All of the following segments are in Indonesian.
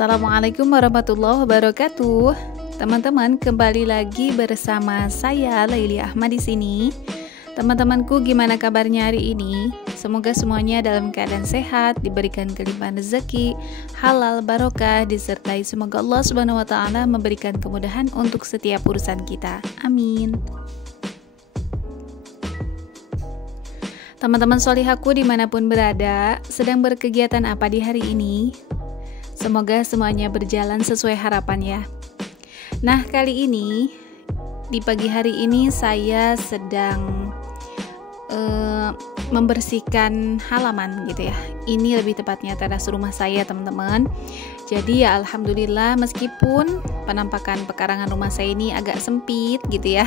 Assalamualaikum warahmatullahi wabarakatuh. Teman-teman, kembali lagi bersama saya Laili Ahmad di sini. Teman-temanku, gimana kabarnya hari ini? Semoga semuanya dalam keadaan sehat, diberikan kelimpahan rezeki, halal, barokah, disertai semoga Allah Subhanahu wa taala memberikan kemudahan untuk setiap urusan kita. Amin. Teman-teman solihaku dimanapun berada, sedang berkegiatan apa di hari ini? Semoga semuanya berjalan sesuai harapan ya. Nah, kali ini di pagi hari ini saya sedang membersihkan halaman gitu ya. Ini lebih tepatnya teras rumah saya, teman-teman. Jadi ya alhamdulillah, meskipun penampakan pekarangan rumah saya ini agak sempit gitu ya.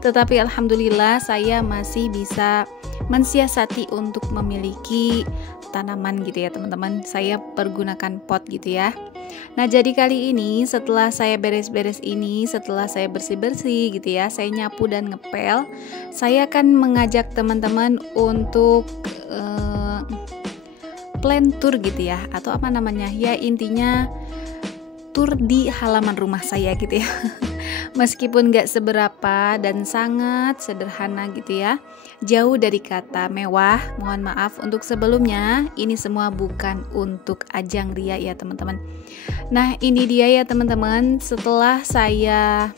Tetapi alhamdulillah saya masih bisa mensiasati untuk memiliki tanaman gitu ya, teman-teman. Saya pergunakan pot gitu ya. Nah, jadi kali ini setelah saya beres-beres ini, setelah saya bersih-bersih gitu ya, saya nyapu dan ngepel, saya akan mengajak teman-teman untuk plan tour gitu ya, atau apa namanya ya, intinya tur di halaman rumah saya gitu ya. Meskipun gak seberapa dan sangat sederhana gitu ya, jauh dari kata mewah, mohon maaf untuk sebelumnya, ini semua bukan untuk ajang ria ya teman-teman. Nah, ini dia ya teman-teman, setelah saya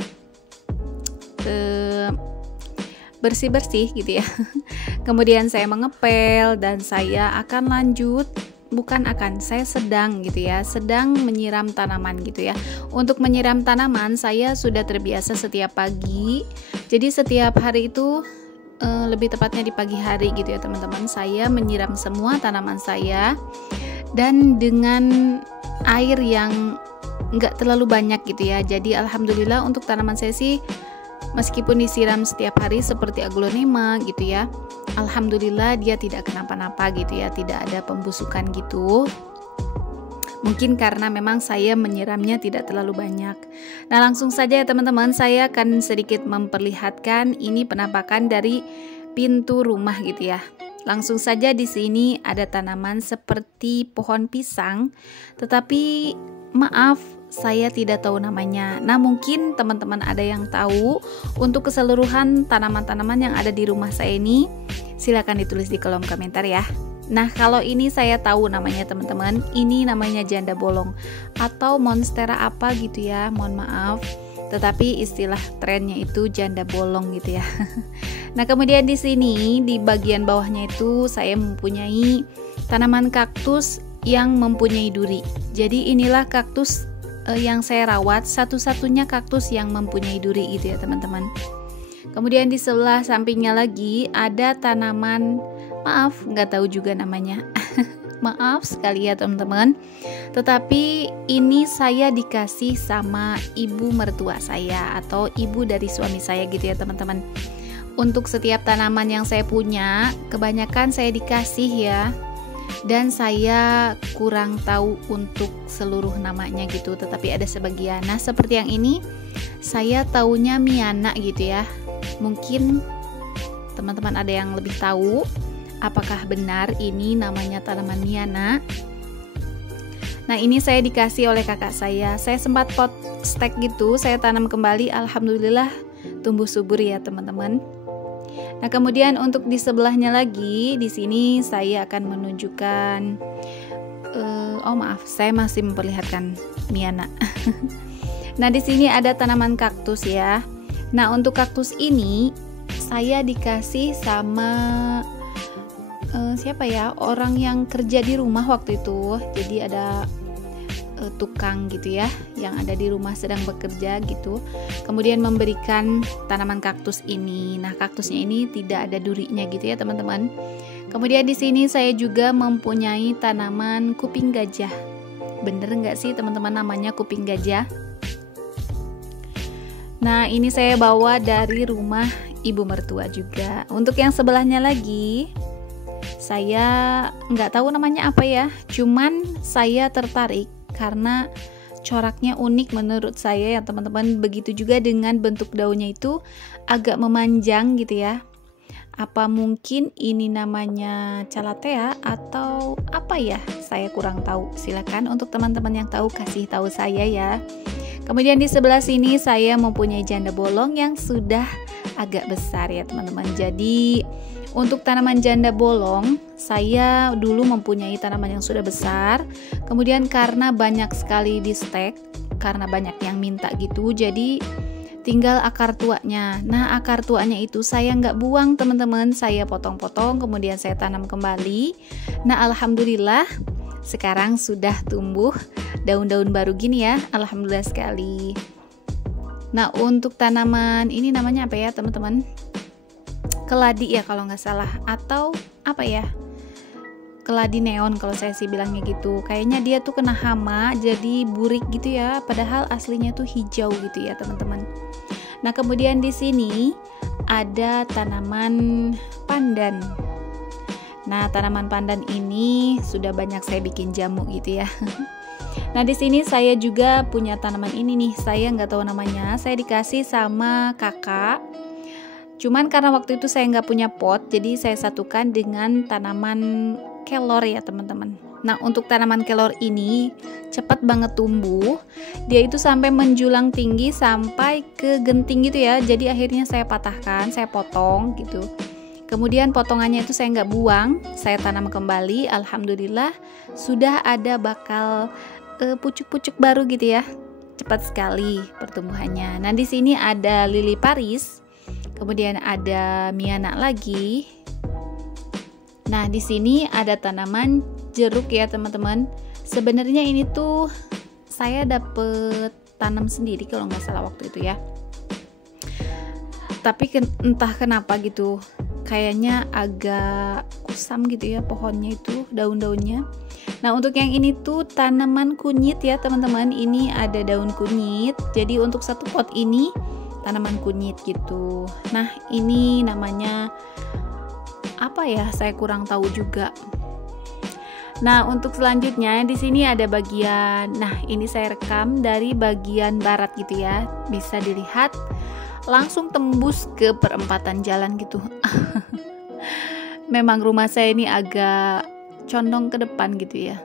bersih-bersih gitu ya, kemudian saya mengepel dan saya akan lanjut, saya sedang gitu ya, sedang menyiram tanaman gitu ya. Untuk menyiram tanaman saya sudah terbiasa setiap pagi. Jadi setiap hari itu lebih tepatnya di pagi hari gitu ya teman-teman, saya menyiram semua tanaman saya dan dengan air yang nggak terlalu banyak gitu ya. Jadi alhamdulillah untuk tanaman saya sih, meskipun disiram setiap hari seperti aglonema gitu ya, alhamdulillah dia tidak kenapa-napa gitu ya, tidak ada pembusukan gitu. Mungkin karena memang saya menyiramnya tidak terlalu banyak. Nah, langsung saja ya teman-teman, saya akan sedikit memperlihatkan ini penampakan dari pintu rumah gitu ya. Langsung saja di sini ada tanaman seperti pohon pisang, tetapi maaf, saya tidak tahu namanya. Nah, mungkin teman-teman ada yang tahu untuk keseluruhan tanaman-tanaman yang ada di rumah saya ini, silakan ditulis di kolom komentar ya. Nah, kalau ini saya tahu namanya teman-teman, ini namanya janda bolong atau monstera apa gitu ya, mohon maaf. Tetapi istilah trennya itu janda bolong gitu ya. Nah, kemudian di sini di bagian bawahnya itu saya mempunyai tanaman kaktus yang mempunyai duri. Jadi inilah kaktus yang saya rawat, satu-satunya kaktus yang mempunyai duri gitu ya teman-teman. Kemudian di sebelah sampingnya lagi ada tanaman, maaf nggak tahu juga namanya. Maaf sekali ya teman-teman. Tetapi ini saya dikasih sama ibu mertua saya atau ibu dari suami saya gitu ya teman-teman. Untuk setiap tanaman yang saya punya, kebanyakan saya dikasih ya. Dan saya kurang tahu untuk seluruh namanya gitu, tetapi ada sebagian. Nah, seperti yang ini saya taunya Miana gitu ya. Mungkin teman-teman ada yang lebih tahu apakah benar ini namanya tanaman Miana. Nah, ini saya dikasih oleh kakak saya. Saya sempat pot stek gitu, saya tanam kembali, alhamdulillah tumbuh subur ya teman-teman. Nah, kemudian untuk di sebelahnya lagi, di sini saya akan menunjukkan saya masih memperlihatkan Miana. Nah, di sini ada tanaman kaktus ya. Nah, untuk kaktus ini saya dikasih sama siapa ya? Orang yang kerja di rumah waktu itu. Jadi ada tukang gitu ya yang ada di rumah sedang bekerja gitu, kemudian memberikan tanaman kaktus ini. Nah, kaktusnya ini tidak ada durinya gitu ya teman-teman. Kemudian di sini saya juga mempunyai tanaman kuping gajah. Bener nggak sih teman-teman namanya kuping gajah? Nah, ini saya bawa dari rumah ibu mertua juga. Untuk yang sebelahnya lagi, saya nggak tahu namanya apa ya, cuman saya tertarik karena coraknya unik menurut saya ya teman-teman. Begitu juga dengan bentuk daunnya itu agak memanjang gitu ya, Apa mungkin ini namanya calathea atau apa ya? Saya kurang tahu. Silakan untuk teman-teman yang tahu kasih tahu saya ya. Kemudian di sebelah sini saya mempunyai janda bolong yang sudah agak besar ya teman-teman. Jadi untuk tanaman janda bolong, saya dulu mempunyai tanaman yang sudah besar. Kemudian karena banyak sekali di stek, karena banyak yang minta gitu, jadi tinggal akar tuanya. Nah, akar tuanya itu saya nggak buang teman-teman, saya potong-potong, kemudian saya tanam kembali. Nah, alhamdulillah sekarang sudah tumbuh daun-daun baru gini ya, alhamdulillah sekali. Nah, untuk tanaman ini namanya apa ya teman-teman? Keladi ya kalau nggak salah, atau apa ya, keladi neon kalau saya sih bilangnya gitu. Kayaknya dia tuh kena hama jadi burik gitu ya, padahal aslinya tuh hijau gitu ya teman-teman. Nah kemudian di sini ada tanaman pandan. Nah tanaman pandan ini sudah banyak saya bikin jamu gitu ya. Nah di sini saya juga punya tanaman ini nih, saya nggak tahu namanya, saya dikasih sama kakak. Cuman karena waktu itu saya nggak punya pot, jadi saya satukan dengan tanaman kelor ya teman-teman. Nah untuk tanaman kelor ini cepat banget tumbuh, dia itu sampai menjulang tinggi sampai ke genting gitu ya. Jadi akhirnya saya patahkan, saya potong gitu. Kemudian potongannya itu saya nggak buang, saya tanam kembali. Alhamdulillah sudah ada bakal pucuk-pucuk baru gitu ya. Cepat sekali pertumbuhannya. Nah di sini ada lili Paris. Kemudian ada miana lagi. Nah, di sini ada tanaman jeruk ya, teman-teman. Sebenarnya ini tuh saya dapet tanam sendiri kalau nggak salah waktu itu ya. Tapi entah kenapa gitu, kayaknya agak kusam gitu ya pohonnya itu, daun-daunnya. Nah, untuk yang ini tuh tanaman kunyit ya, teman-teman. Ini ada daun kunyit. Jadi untuk satu pot ini tanaman kunyit gitu. Nah, ini namanya apa ya? Saya kurang tahu juga. Nah, untuk selanjutnya di sini ada bagian. Nah, ini saya rekam dari bagian barat gitu ya. Bisa dilihat langsung tembus ke perempatan jalan gitu. Memang rumah saya ini agak condong ke depan gitu ya.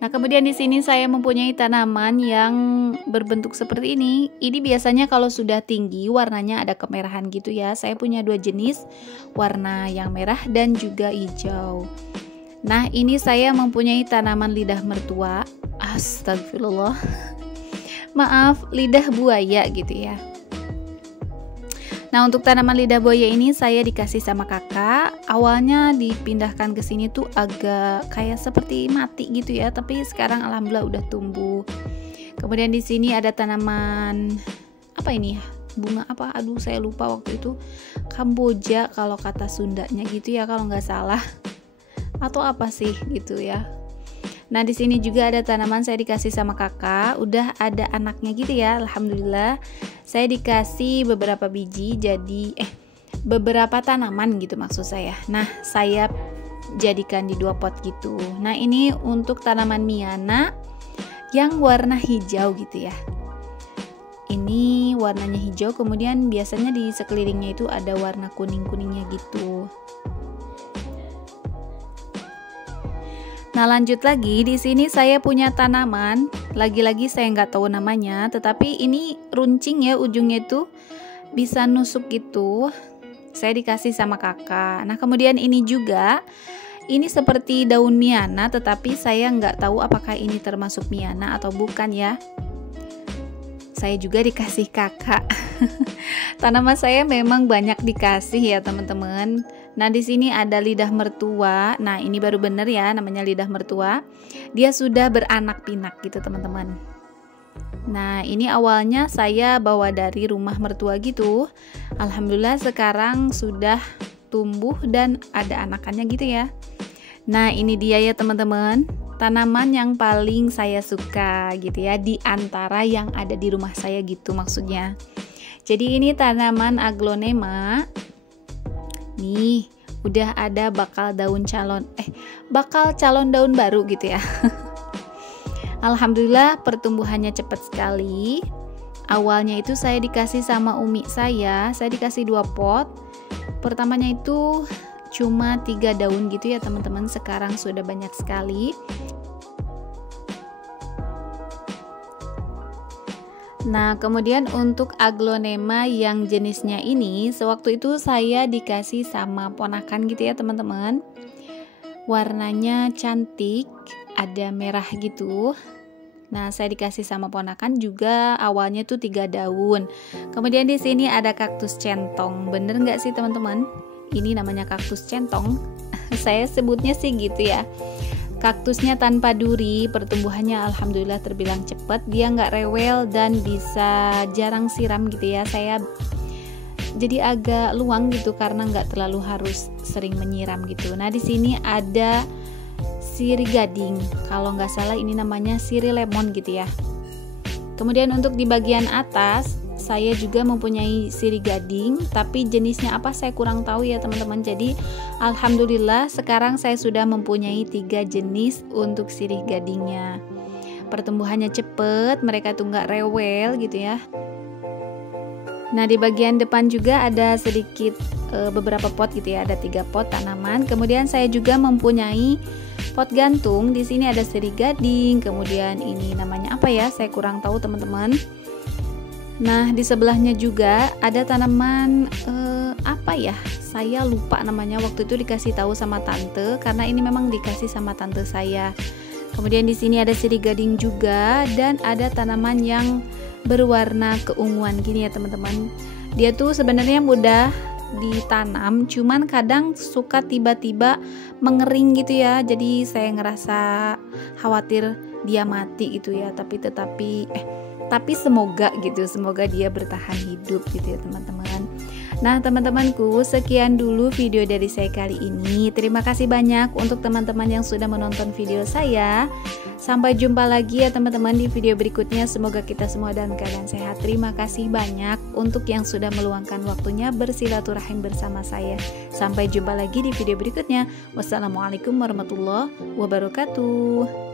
Nah, kemudian di sini saya mempunyai tanaman yang berbentuk seperti ini. Ini biasanya kalau sudah tinggi warnanya ada kemerahan gitu ya. Saya punya dua jenis, warna yang merah dan juga hijau. Nah, ini saya mempunyai tanaman lidah mertua. Astagfirullah. Maaf, lidah buaya gitu ya. Nah, untuk tanaman lidah buaya ini saya dikasih sama kakak. Awalnya dipindahkan ke sini tuh agak kayak seperti mati gitu ya, tapi sekarang alhamdulillah udah tumbuh. Kemudian di sini ada tanaman apa ini ya? Bunga apa? Aduh, saya lupa waktu itu. Kamboja kalau kata Sundanya gitu ya kalau nggak salah. Atau apa sih gitu ya. Nah, di sini juga ada tanaman saya dikasih sama kakak, udah ada anaknya gitu ya, alhamdulillah. Saya dikasih beberapa biji, jadi beberapa tanaman gitu maksud saya. Nah, saya jadikan di 2 pot gitu. Nah, ini untuk tanaman miana yang warna hijau gitu ya. Ini warnanya hijau, kemudian biasanya di sekelilingnya itu ada warna kuning-kuningnya gitu. Nah, lanjut lagi, di sini saya punya tanaman, lagi-lagi saya nggak tahu namanya, tetapi ini runcing ya, ujungnya itu bisa nusuk gitu. Saya dikasih sama kakak. Nah, kemudian ini juga, ini seperti daun miana, tetapi saya nggak tahu apakah ini termasuk miana atau bukan ya. Saya juga dikasih kakak. Tanaman saya memang banyak dikasih ya teman-teman. Nah, di sini ada lidah mertua. Nah, ini baru bener ya namanya lidah mertua. Dia sudah beranak pinak gitu teman-teman. Nah, ini awalnya saya bawa dari rumah mertua gitu. Alhamdulillah sekarang sudah tumbuh dan ada anakannya gitu ya. Nah, ini dia ya teman-teman, tanaman yang paling saya suka gitu ya, di antara yang ada di rumah saya gitu maksudnya. Jadi ini tanaman aglonema. Nih, udah ada bakal calon daun baru gitu ya. Alhamdulillah pertumbuhannya cepat sekali. Awalnya itu saya dikasih sama umi saya dikasih 2 pot. Pertamanya itu cuma 3 daun gitu ya teman-teman, sekarang sudah banyak sekali. Nah, kemudian untuk aglonema yang jenisnya ini, sewaktu itu saya dikasih sama ponakan gitu ya teman-teman. Warnanya cantik, ada merah gitu. Nah, saya dikasih sama ponakan juga, awalnya tuh 3 daun. Kemudian di sini ada kaktus centong. Bener nggak sih teman-teman? Ini namanya kaktus centong. Saya sebutnya sih gitu ya. Kaktusnya tanpa duri, pertumbuhannya alhamdulillah terbilang cepat, dia nggak rewel dan bisa jarang siram gitu ya. Saya jadi agak luang gitu karena nggak terlalu harus sering menyiram gitu. Nah di sini ada sirih gading, kalau nggak salah ini namanya sirih lemon gitu ya. Kemudian untuk di bagian atas saya juga mempunyai sirih gading, tapi jenisnya apa saya kurang tahu ya teman-teman. Jadi alhamdulillah sekarang saya sudah mempunyai 3 jenis untuk sirih gadingnya. Pertumbuhannya cepet, mereka tuh nggak rewel gitu ya. Nah di bagian depan juga ada sedikit beberapa pot gitu ya, ada 3 pot tanaman. Kemudian saya juga mempunyai pot gantung. Di sini ada sirih gading, kemudian ini namanya apa ya, saya kurang tahu teman-teman. Nah di sebelahnya juga ada tanaman apa ya, saya lupa namanya, waktu itu dikasih tahu sama tante karena ini memang dikasih sama tante saya. Kemudian di sini ada sirih gading juga dan ada tanaman yang berwarna keunguan gini ya teman-teman. Dia tuh sebenarnya mudah ditanam, cuman kadang suka tiba-tiba mengering gitu ya. Jadi saya ngerasa khawatir dia mati gitu ya, tapi semoga gitu, semoga dia bertahan hidup gitu ya teman-teman. Nah teman-temanku, sekian dulu video dari saya kali ini. Terima kasih banyak untuk teman-teman yang sudah menonton video saya. Sampai jumpa lagi ya teman-teman di video berikutnya. Semoga kita semua dalam keadaan sehat. Terima kasih banyak untuk yang sudah meluangkan waktunya bersilaturahim bersama saya. Sampai jumpa lagi di video berikutnya. Wassalamualaikum warahmatullahi wabarakatuh.